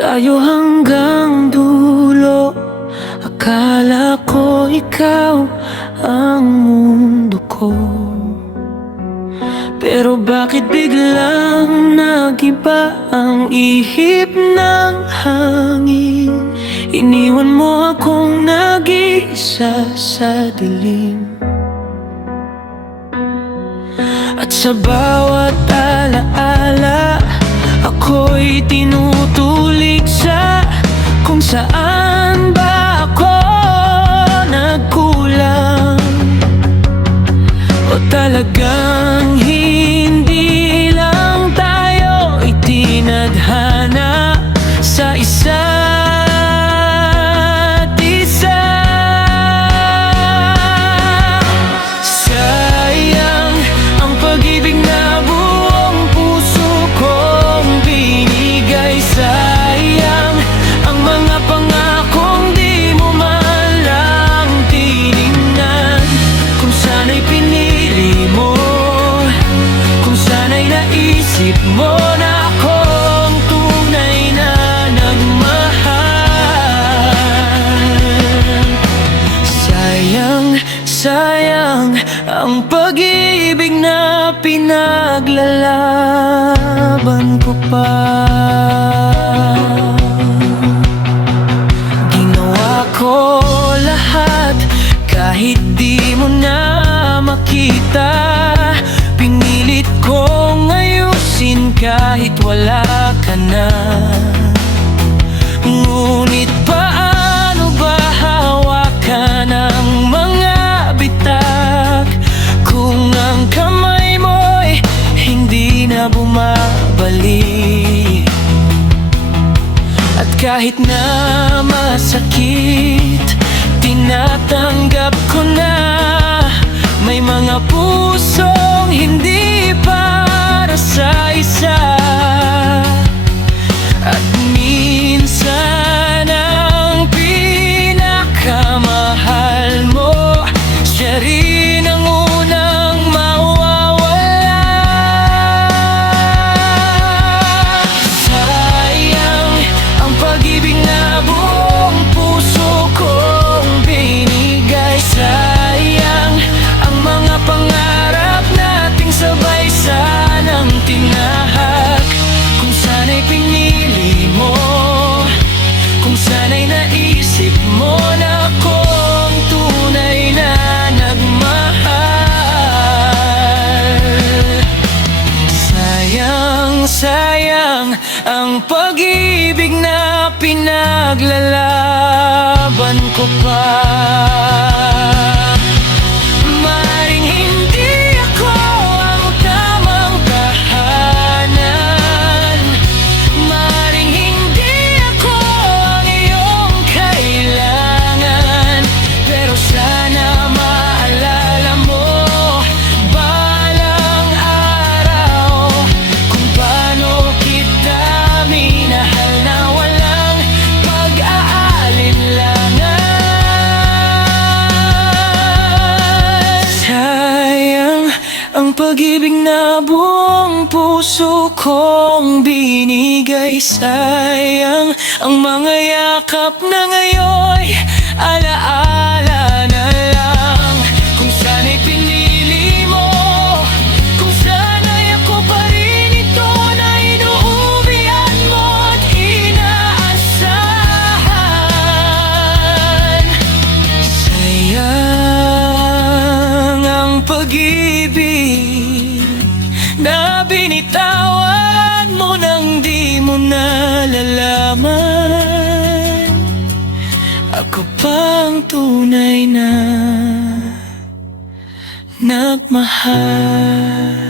tayo hanggang dulo. Akala ko ikaw ang mundo ko, pero bakit biglang nagiba ang ihip ng hangin? Iniwan mo akong nag-iisa sa dilim. At sa bawat alaala, ako'y tinutulig sa kung saan ba ako nagkulang. O talagang hindi lang tayo itinadhana sa isa't isa. Sayang ang pag-ibig na buong puso kong binigay. Sayang ang mga pangakong di mo man lang tiningnan. Kung sana'y pinili mo, kung sana'y naisip mo na akong tunay na nagmahal. Sayang, sayang ang pag-ibig na pinaglalaban ko pa. Ginawa ko lahat kahit di mo na makita. Pinilit kong ayusin kahit wala ka na. Ngunit paano ba hawakan ang mga bitak kung ang kamay mo'y hindi na bumabalik? At kahit na masakit, tinatanggap ko na may mga pusong hindi para sa isa. At minsan ang pinakamahal mo, siya rin ang unang mawawala. Sayang ang pag-ibig na buong puso kong binigay. Sayang ang mga pangarap nating sabay sanang tinahak. Kung sana'y pinili mo, kung sana'y naisip mo na akong tunay na nagmahal. Sayang, sayang ang pag-ibig na pinaglalaban ko pa. Maring hindi ako ang tamang tahanan, maring hindi ako ang iyong kailangan, pero sana maalala mo balang araw kung paano kita minahal na walang pag-aalinlangan. Sayang ang pag-ibig na buong puso kong binigay. Sayang ang mga yakap na ngayon'y alaala na lang. Kung sana'y pinili mo, kung sana'y ako pa rin ito na inuuwian mo't inaasahan. Sayang ang pag-ibig na binitawan mo nang di mo nalalaman. Ako pang tunay na nagmahal.